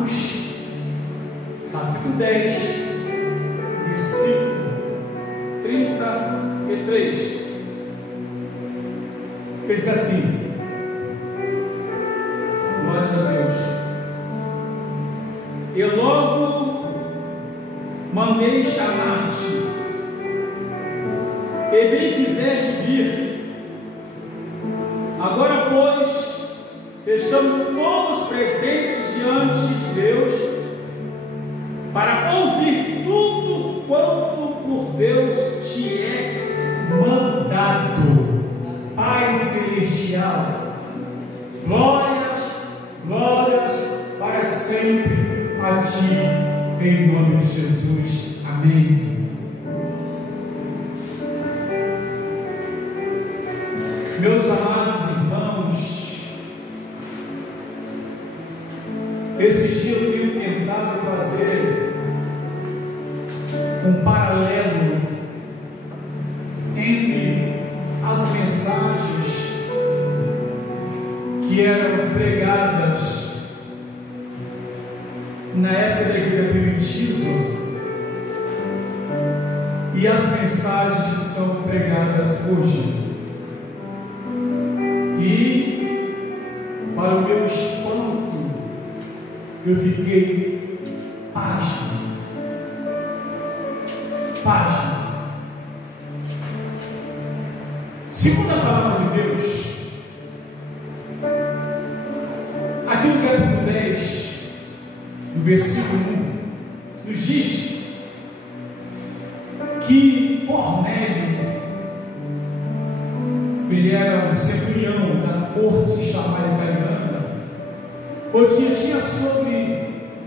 Marcos, capítulo 10, versículo 33. Diz assim: glória a Deus. Eu logo mandei chamar-te, e bem fizeste vir. Agora, pois, estamos todos presentes diante de Deus para ouvir tudo quanto por Deus te é mandado. Pai Celestial, glórias, glórias para sempre a Ti, em nome de Jesus. Amém. Meus amados irmãos, esse dia eu tenho tentado fazer um paralelo entre as mensagens que eram pregadas na época da igreja primitiva e as mensagens que são pregadas hoje. E, para o meu espanto, eu fiquei pasmo. Segundo a palavra de Deus, aqui no capítulo 10, no versículo 1, nos diz que Cornélio, ele era um centurião da corte samaritana, onde tinha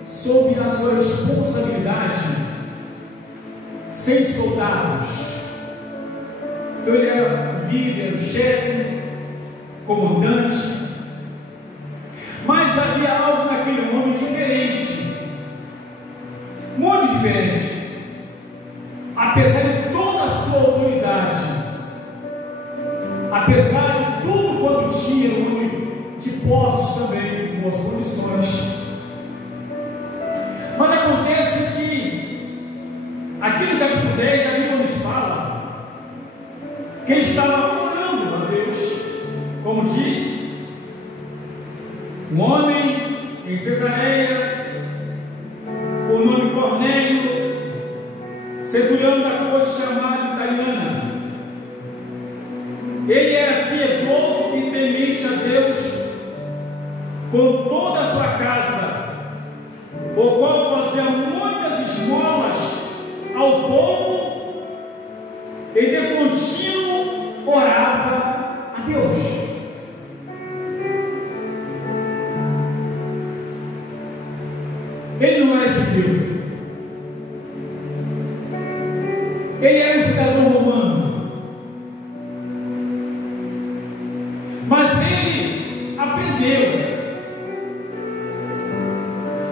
sob a sua responsabilidade 6 soldados. Então ele era líder, chefe, comandante, mas havia algo naquele homem diferente, muito diferente. Apesar de toda a sua autoridade, apesar de tudo quanto tinha, um homem de posses também, com boas condições, mas acontece que aqui no capítulo 10 a Bíblia nos fala que ele estava orando a Deus, como diz, um homem em Cesareia, o nome Cornélio, centurião da corte chamada italiana. Ele era piedoso e temente a Deus com toda a sua casa, o qual fazia muitas esmolas ao povo e de contínuo orava a Deus. Ele não era judeu, ele era um cidadão romano, mas ele aprendeu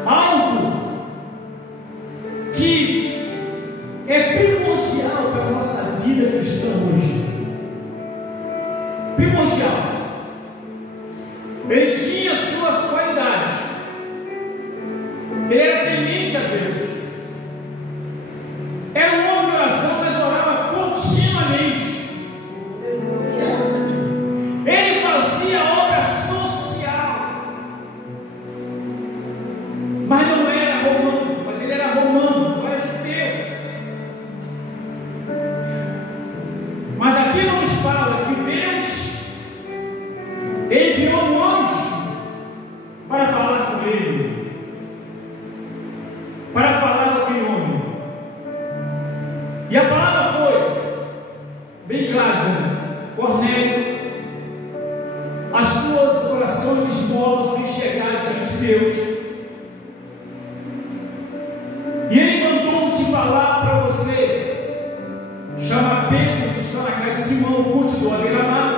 algo que é primordial para a nossa vida cristã hoje. Primordial. Ele tinha suas qualidades, ele era temente a Deus, era um homem de oração, mas orava continuamente. Ele fazia obra social, mas não era romano, mas ele era romano, não era judeu. Mas aqui não nos fala que Deus enviou um anjo para falar com ele, para falar com aquele homem. E a palavra foi bem clara, dizendo: Cornélio, as tuas orações de esmolas vêm chegar diante de Deus, e ele mandou te falar para você. Chama Pedro, que está na casa de Simão, o curtidor à beira-mar.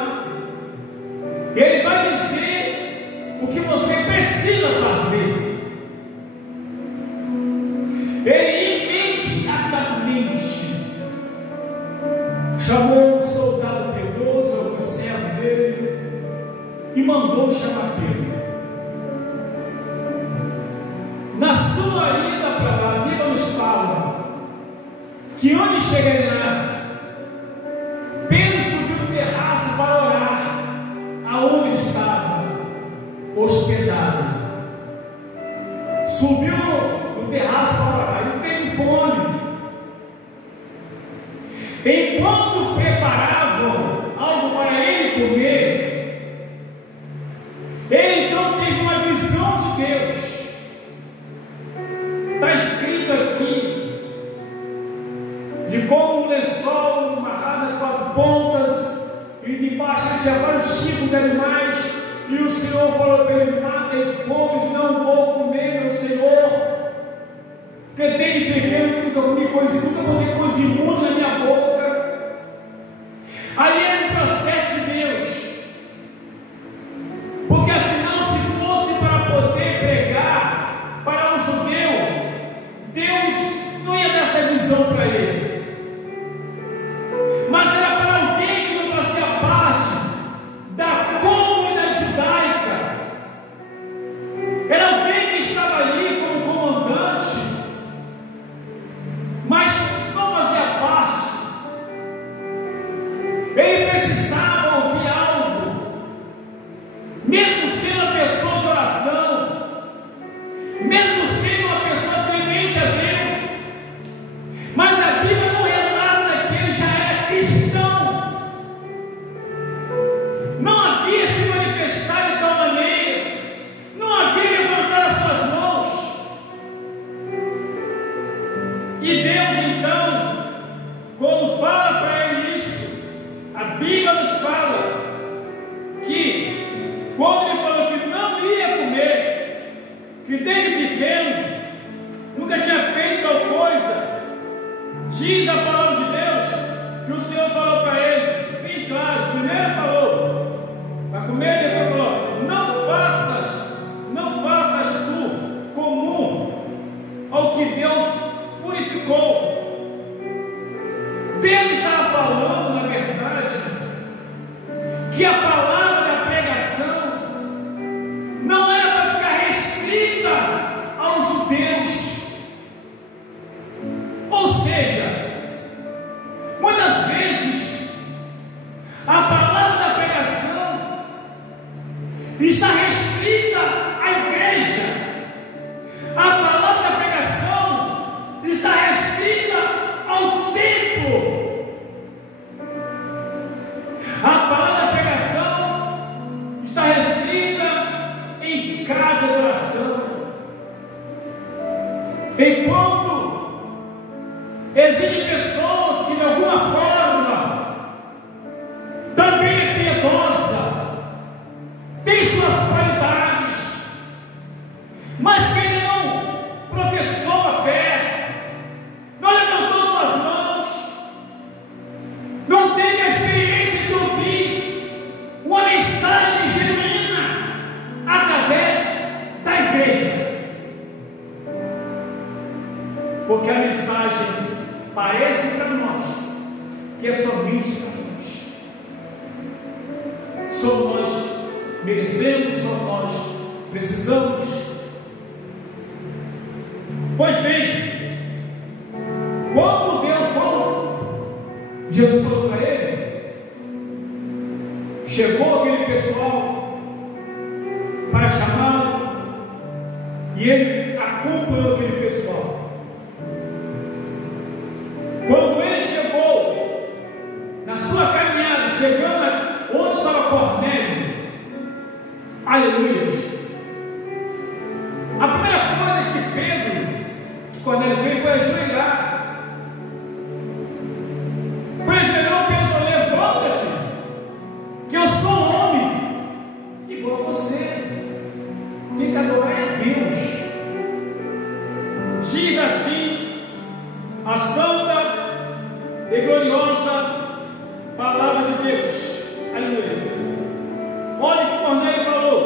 Ele vai dizer o que você precisa fazer. Ele imediatamente chamou um soldado piedoso, o servo dele, e mandou chamar Pedro. Na sua ida para lá, a Bíblia nos fala que onde chegarem lá, Pedro subiu no terraço para orar, aonde ele estava hospedado. Subiu no terraço para orar, ele teve fome. Enquanto preparavam algo para ele comer, ele então teve uma visão de Deus. Está escrito aqui de como um lençol amarrado às 4 pontas, e debaixo tinha vários tipos de animais, e o Senhor falou para ele: mata e come, não vou comer, meu Senhor. Tentei de pequeno, nunca comi coisa, nunca comi coisa imunda na minha boca. Ali era um processo de Deus, porque afinal, se fosse para poder pregar para um judeu, Deus não ia dar essa visão para ele, mas era para alguém que não fazia parte da comunidade judaica, era alguém que estava ali como comandante, mas não fazia parte. Ele precisava ouvir algo, mesmo sendo uma pessoa de oração, mesmo sendo uma pessoa temente a Deus, mas a Bíblia não relata que ele já era cristão, não havia se manifestado de tal maneira, não havia levantado as suas mãos, e Deus então, quando fala para ele isso, a Bíblia nos fala que quando ele falou que não ia comer, que desde pequeno nunca tinha feito tal coisa, diz a palavra de Deus que o Senhor falou para ele, bem claro, primeiro falou para comer, depois falou: não faças tu comum ao que Deus purificou. Deus estava falando, na verdade, que a palavra da pregação não era para ficar restrita aos judeus. Ou seja, muitas vezes a palavra da pregação está restrita à igreja. A palavra da pregação está restrita ao templo. A palavra da pregação está restrita em casa de oração. Enquanto existem pessoas que de alguma forma também é piedosa, tem suas qualidades, mas que ele não professou a fé, não levantou as mãos, não teve a experiência de ouvir uma mensagem genuína através da igreja, porque a mensagem parece para nós que é somente para nós. Só nós merecemos, só nós precisamos. Pois bem, quando Jesus falou para ele, chegou aquele pessoal para chamá-lo, e ele acompanhou aquele pessoal. Quando ele chegou na sua caminhada, chegando onde estava Cornélio, aleluia, a primeira coisa que Pedro, quando ele veio, foi ajoelhar. Quando ele chegou, Pedro falou: levanta-te, que eu sou um homem igual a você, tem que adorar a Deus. Diz assim a santa e gloriosa palavra de Deus, aleluia. Olha o que Cornélio falou: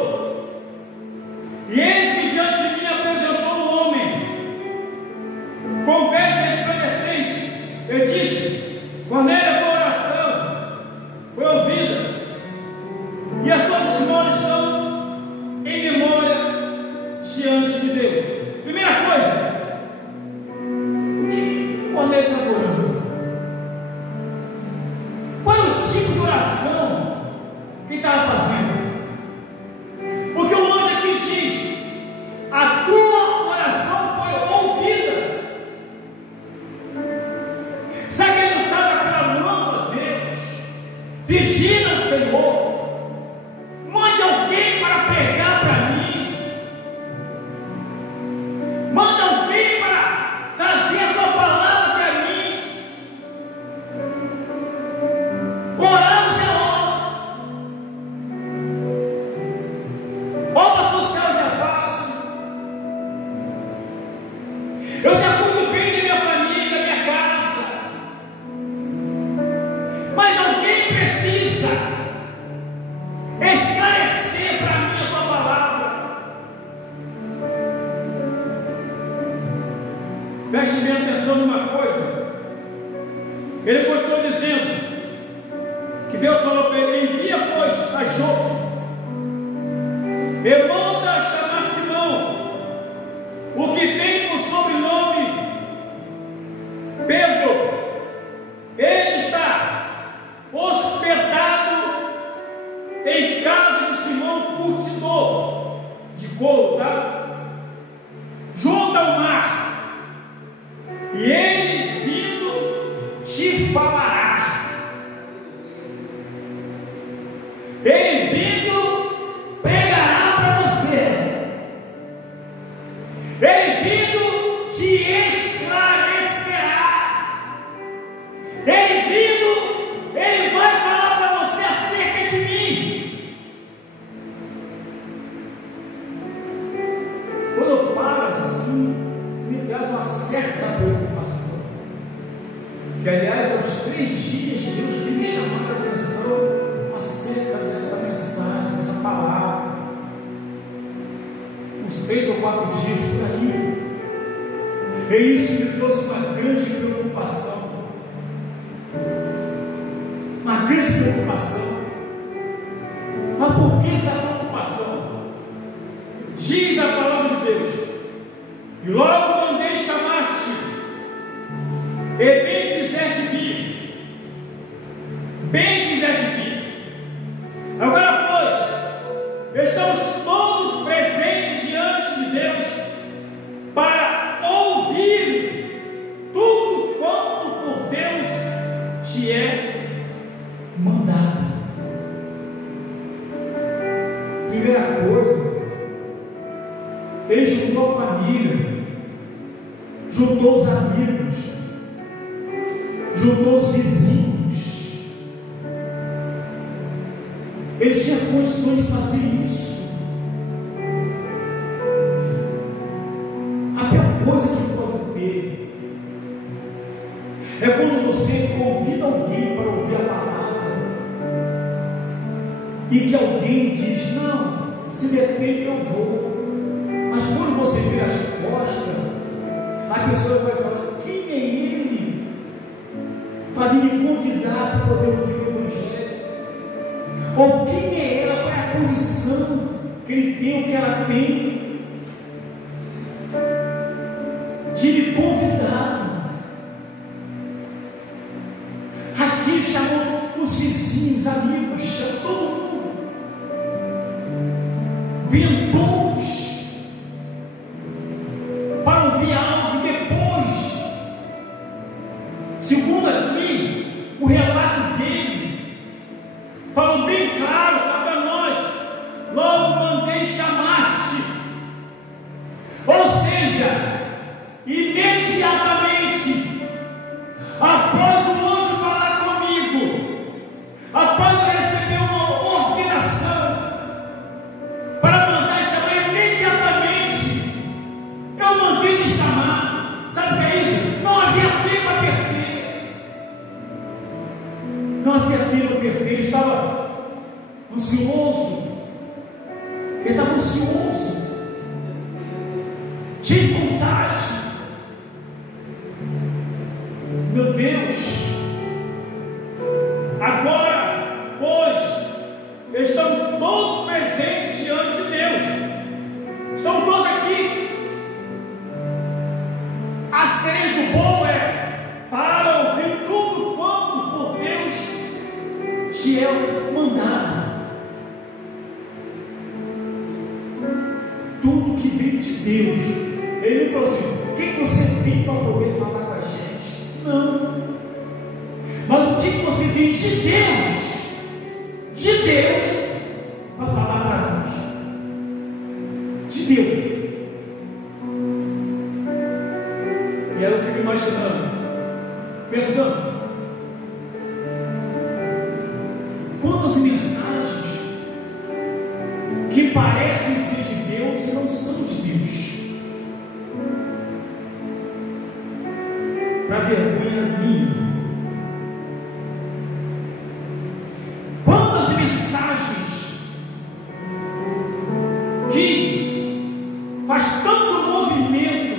preste bem atenção numa coisa. Ele continuou dizendo que Deus falou para ele: envia, pois, a Jope e manda chamar Simão, o que tem por sobrenome Pedro. Ele está hospedado em casa de Simão, curtidor de couro, tá? Junto ao mar, e ele vindo te falará. Ele vindo pregará para você. Ele vindo te esclarecerá. Ele vindo, ele vai falar para você acerca de mim. Quando eu paro assim, me traz uma certa preocupação. Que, aliás, aos 3 dias, Deus tem me chamado a atenção acerca dessa mensagem, dessa palavra. Uns 3 ou 4 dias por aí. E isso me trouxe uma grande preocupação. Uma grande preocupação. Mas por que essa preocupação? Diz a palavra de Deus: e logo mandei chamar-te, e bem fizeste vir. Bem fizeste vir. Agora, pois, estamos todos presentes diante de Deus para ouvir tudo quanto por Deus te é mandado. Primeira coisa, ele juntou a família, juntou os amigos, juntou os vizinhos. Ele tinha condições de fazer isso. A pior coisa que pode ter é quando você convida alguém para ouvir a palavra e que alguém diz: não, se depende eu vou. Mas quando você vira as costas, a pessoa vai falar: quem é ele para vir me convidar para poder ouvir o Evangelho? Ou quem é ela, qual é a condição que ele tem, o que ela tem, de me convidar? Aqui ele chamou os vizinhos, amigos, chamou todo mundo, ventou-os para ouvir algo. E depois, segundo aqui o relato dele, falou bem claro para nós: logo mandei chamar-te. Ou seja, imediatamente após o anjo falar comigo, após eu receber uma ordenação para mandar chamar, imediatamente eu mandei te chamar. Sabe o que é isso? Não havia tempo a perder. Não havia tempo a perder. Ele estava ansioso. Ele estava ansioso, cheio de vontade. Meu Deus, agora, pois, estão todos presentes diante de Deus. Estão todos aqui. A ceia do bom é para ouvir tudo quanto por Deus te é mandado. Tudo que vem de Deus. Ele falou assim: o que você tem para poder falar com a gente? Não. Mas o que você tem de Deus? De Deus para falar para nós. De Deus. E aí eu fico imaginando, pensando, quantas mensagens que parecem ser de Deus e não são de Deus. Para vergonha minha. Quantas mensagens que faz tanto movimento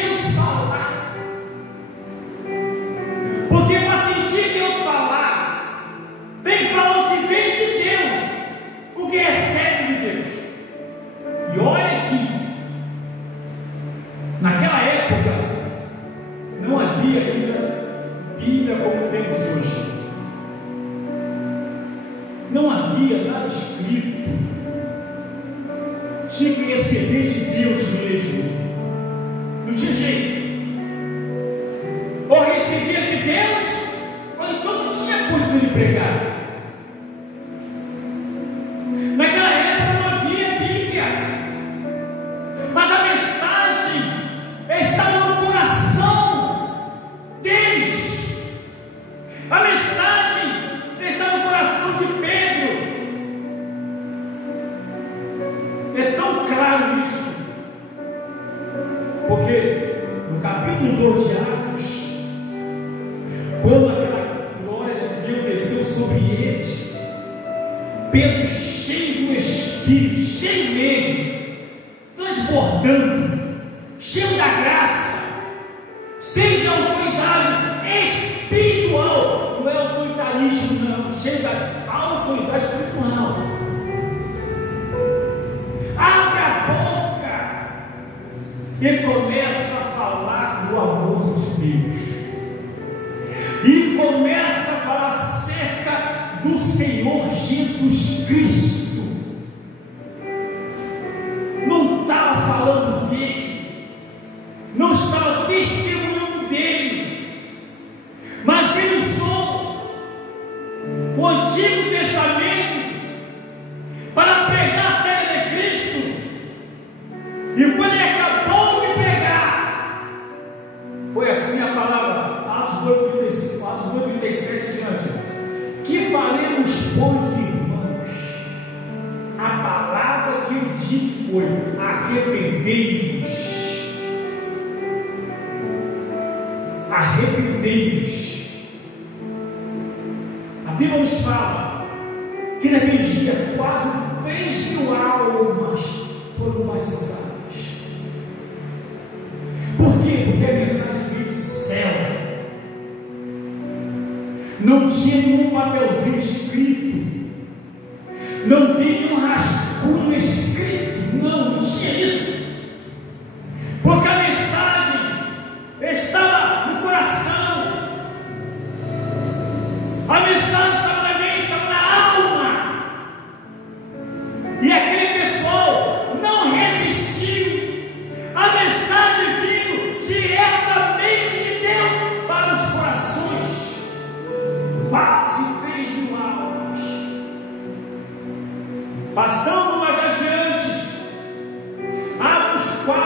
Deus falar. Porque para sentir Deus falar, tem que falar o que vem de Deus, o que recebe de Deus. E olha que naquela época não havia ainda Bíblia como temos hoje. Não havia nada escrito. Tinha que receber de Deus mesmo. Não tinha jeito. Ou recebia de Deus, ou então não tinha condição de pregar. Naquela época não havia Bíblia, mas a mensagem estava no coração deles. A mensagem está no coração de Pedro. É tão claro isso, porque no capítulo 2 de Atos, quando aquela glória de Deus desceu sobre eles, Pedro, cheio do Espírito, cheio mesmo, transbordando, cheio da graça, cheio de autoridade espiritual, não é autoritarismo não, cheio da autoridade espiritual. Abre a boca e começa a falar do amor de Deus, e começa a falar acerca do Senhor Jesus Cristo. Não estava falando dele, não estava testemunhando dele, mas ele usou o Antigo Testamento para pregar acerca de Cristo. E quando ele acabou de pregar, foi assim a palavra, Atos 2:37 diante. Que faremos, pois, irmãos? A palavra que ele disse foi: arrependei-vos. Arrependei-vos. A Bíblia nos fala que naquele dia quase 3.000 almas foram batizadas. Por quê? Porque a mensagem veio do céu. Não tinha nenhum papelzinho escrito, não tinha um rascunho escrito, não tinha isso, porque a mensagem estava no coração, a mensagem estava na mente, estava na alma, e aquele pessoal não resistiu. A mensagem vindo diretamente de Deus para os corações. Quase 3.000 almas. Passando mais adiante, Atos 4,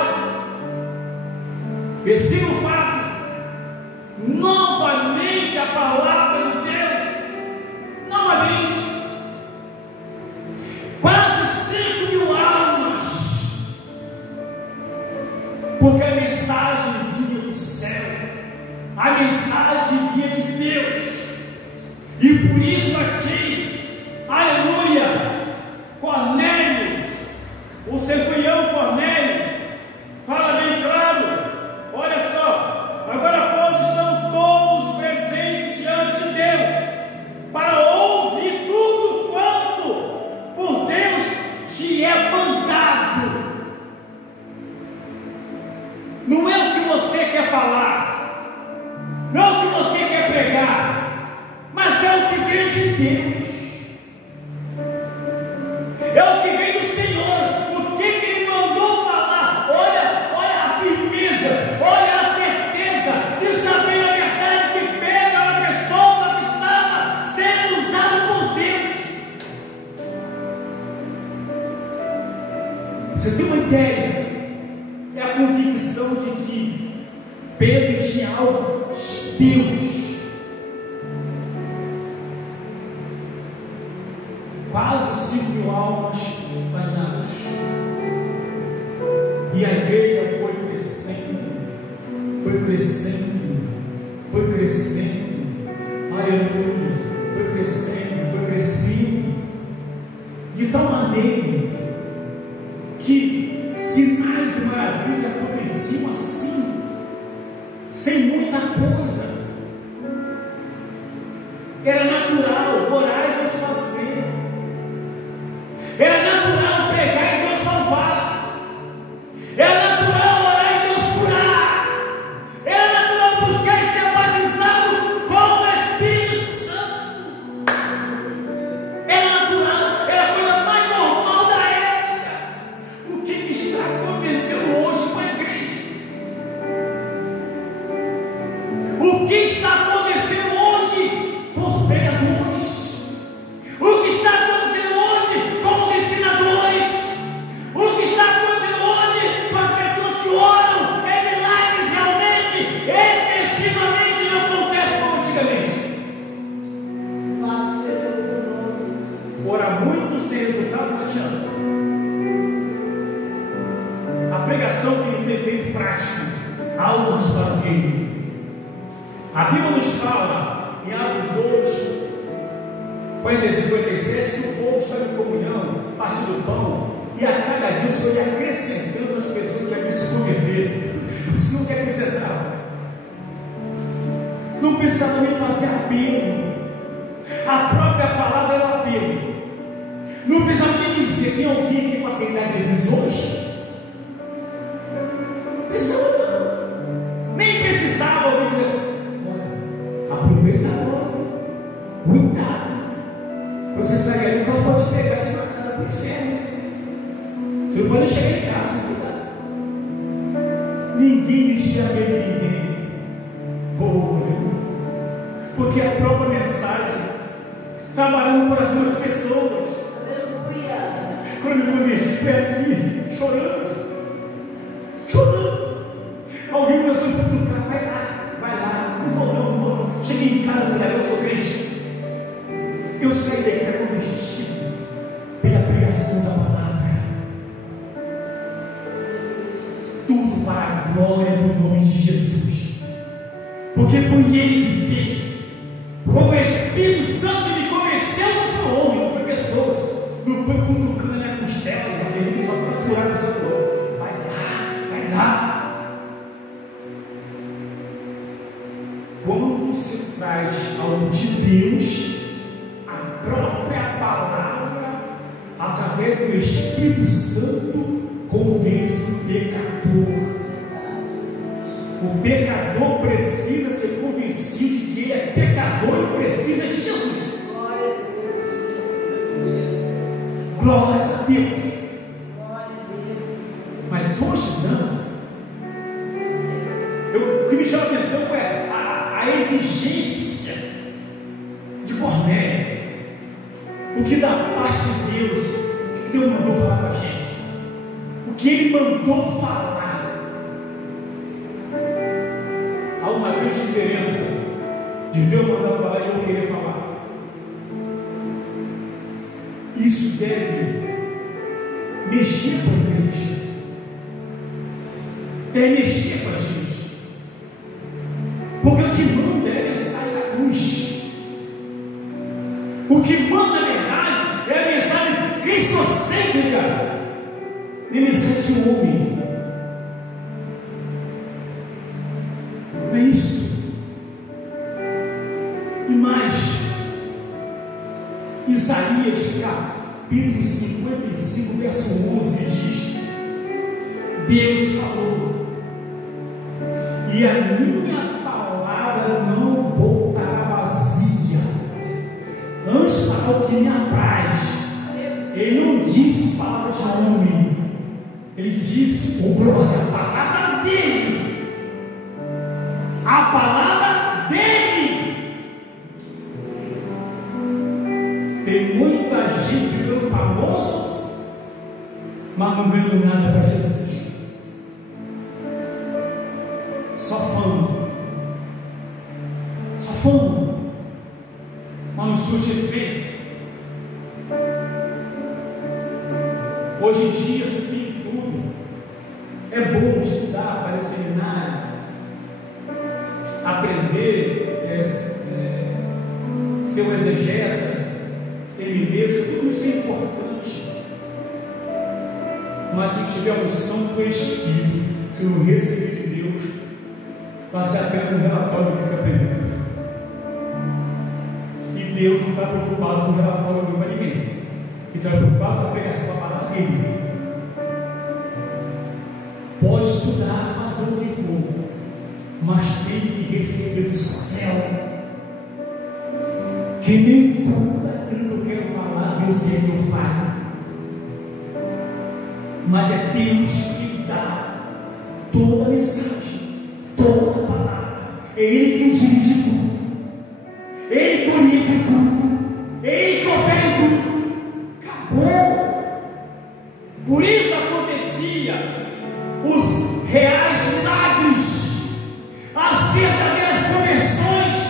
versículo 4. Novamente a palavra de Deus, novamente, quase 5.000 almas, porque a mensagem vinha do céu, a mensagem vinha de Deus. E por isso aqui, aleluia, Cornélio, o centurião Cornélio, fala bem claro, olha só, agora pois estão todos presentes diante de Deus, para ouvir tudo quanto por Deus te é mandado. Não é o que você quer falar, não é o que você quer pregar, mas é o que vem de Deus, é o que vem do Senhor, o que Ele mandou falar. Olha a firmeza, olha a certeza de saber a verdade que pega a pessoa que estava sendo usada por Deus. Você tem uma ideia? É a convicção de que Pedro tinha algo de Deus. Quase 5.000 almas banhadas. E a igreja foi crescendo, foi crescendo, foi crescendo. Aleluia. Foi crescendo, foi crescendo. De tal maneira que sinais e maravilhas aconteciam assim. muita coisa. Era natural orar e Deus fazer. Era natural pregar e Deus salvar. Era natural orar e Deus curar. Era natural buscar e ser batizado com o Espírito Santo. Era natural, era a coisa mais normal da época. O que está acontecendo hoje com a igreja? O que está acontecendo hoje com os pregadores? O que está acontecendo hoje com os ensinadores? O que está acontecendo hoje com as pessoas que oram? É milagres realmente, efetivamente não acontece como antigamente. Orar muito sem resultado não adianta. A pregação tem que ter feito prático, algo para o reino. A Bíblia nos fala em Atos 2, 57, que o povo estava em comunhão, partindo do pão, e a cada dia o Senhor ia acrescentando as pessoas que haviam se converter. O Senhor quer acrescentar. Não precisava nem fazer apelo. A própria palavra era o apelo. Não precisava nem dizer: tem alguém que vai aceitar Jesus hoje? Não precisava não. Nem precisava ouvir. Aproveita agora. Cuidado. Você sai aí, o carro pode pegar a sua casa para o inferno. Você não pode chegar em casa, cuidado. Ninguém mexia bem de ninguém. Porque a própria mensagem trabalhando no coração das pessoas. Aleluia. Quando eu me conheci, foi assim, chorando. Alguém começou a futucar: vai lá, não vou não. Cheguei em casa, eu sou crente. Eu saí da igreja convertido pela pregação da palavra. Tudo para a glória do nome de Jesus. Porque foi Ele que fez. O Espírito Santo me convenceu, não foi homem, não foi pessoa. Não foi futucando na minha costela, ele só para furar o seu corpo. Vai lá. Quando se traz algo de Deus, a própria palavra, através do Espírito Santo, convence o pecador. O pecador precisa ser convencido de que ele é pecador e precisa de Jesus. Glórias a Deus. Mas hoje não. O que me chama a atenção foi a exigência de Cornélio. O que da parte de Deus, o que Deus mandou falar com a gente, o que Ele mandou falar. Há uma grande diferença de Deus mandar falar e eu querer falar. Isso deve mexer com a igreja, deve mexer com a gente, porque o que manda é a mensagem da cruz. O que manda a verdade é a mensagem cristocêntrica, e a mensagem de um homem. Não é isso. E mais, Isaías capítulo 55, verso 11 diz: Deus falou, e a minha palavra não voltará vazia, antes fará o que me apraz. Ele não disse palavras de homem, ele disse o glória, a palavra dele. A palavra dele. Tem muita gente ficando famoso, mas não ganhando nada para Jesus. Só fama. Só fama. Mas não surge efeito. Hoje em dia se tem tudo. É bom estudar para seminário, aprender, ser um exegeta, ele mesmo, tudo isso é importante. Mas se tiver a unção do Espírito, se não receber de Deus, Vai ser apenas um relatório do que fica aprendendo. E Deus não está preocupado com o relatório para ninguém. Ele está preocupado com a pregação da palavra dele. Pode estudar, fazer o que for, mas tem que receber do céu. Que nem tudo aquilo que eu quero falar, Deus quer que eu fale. Mas é Deus que dá toda a mensagem, toda a palavra. É Ele que dirige tudo. Ele conhece tudo. Ele que opera em tudo. Acabou. Por isso acontecia os reais milagres, as verdadeiras conversões.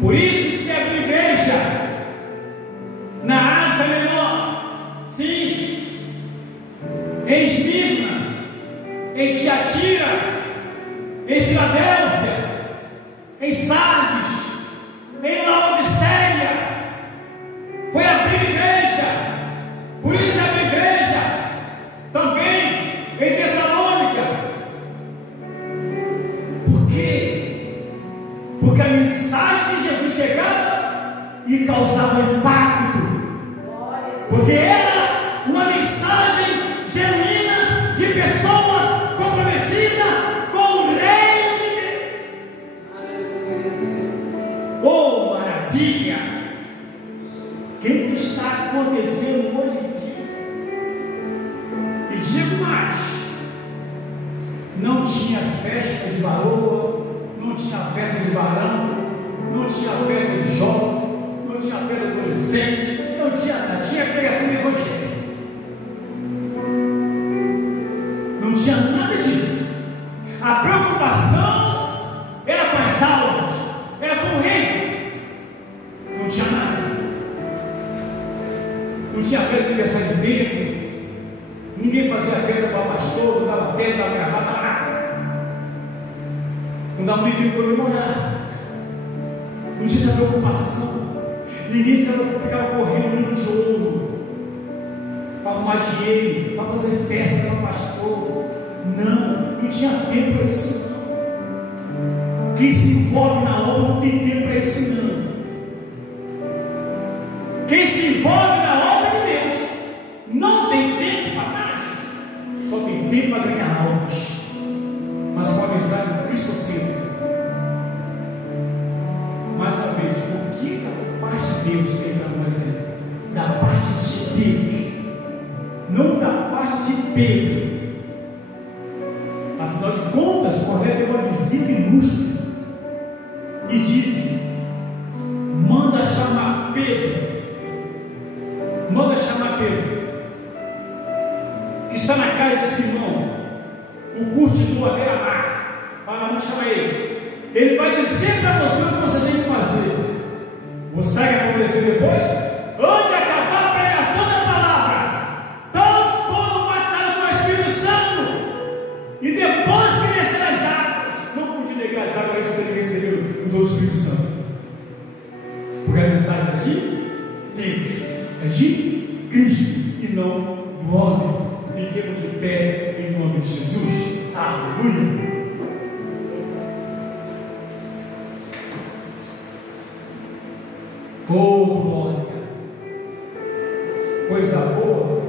Por isso se abriu igreja na Ásia Menor, sim, em Esmirna, em Tiatira, em Filadélfia, em Sardes, em Laodiceia. Foi abrir igreja. Por isso abriu igreja também em Tessalônica. Por quê? Porque a mensagem de Jesus chegava e causava impacto. Porque era uma mensagem genuína de pessoas comprometidas com o reino de Deus. Oh, maravilha! O que está acontecendo hoje em dia? E digo mais: não tinha festa de varoa, não tinha festa de varão, não tinha festa de jovem, não tinha festa de adolescente, não tinha nada, tinha pregação de evangelho. Não tinha nada disso. A preocupação era com as almas, era com o reino. Não tinha nada. Não tinha festa de aniversário de tempo. Ninguém fazia festa para pastor, não dava pedra, não dava gravata, nada. Não dava um livro para comemorar. Não tinha preocupação. Ninguém ficava correndo muito de ouro para arrumar dinheiro, para fazer festa para o pastor. Não tinha tempo para isso. Quem se envolve na obra não tem tempo para isso, não. Quem se envolve na obra de Deus não tem tempo para nada, só tem tempo para ganhar almas, mas com a mensagem do Cristo sempre. Mais uma vez, o que da parte de Deus tem para nós é da parte de Deus, não da parte de Pedro. Afinal de contas, Cornélio deu uma visita ilustre e disse: manda chamar Pedro. Manda chamar Pedro, que está na casa de Simão, o curtidor à beira-mar, para não chamar ele. Ele vai dizer para você o que você tem que fazer. Você sabe o que aconteceu depois? Antes de acabar a pregação da palavra, todos foram batizados com o Espírito Santo. E depois que descer as águas, não podia negar as águas para ele receber o dom do Espírito Santo. Porque a mensagem aqui, Deus, é de Cristo e não do homem. Fiquemos de pé em nome de Jesus. Aleluia. Oh, glória. Coisa boa.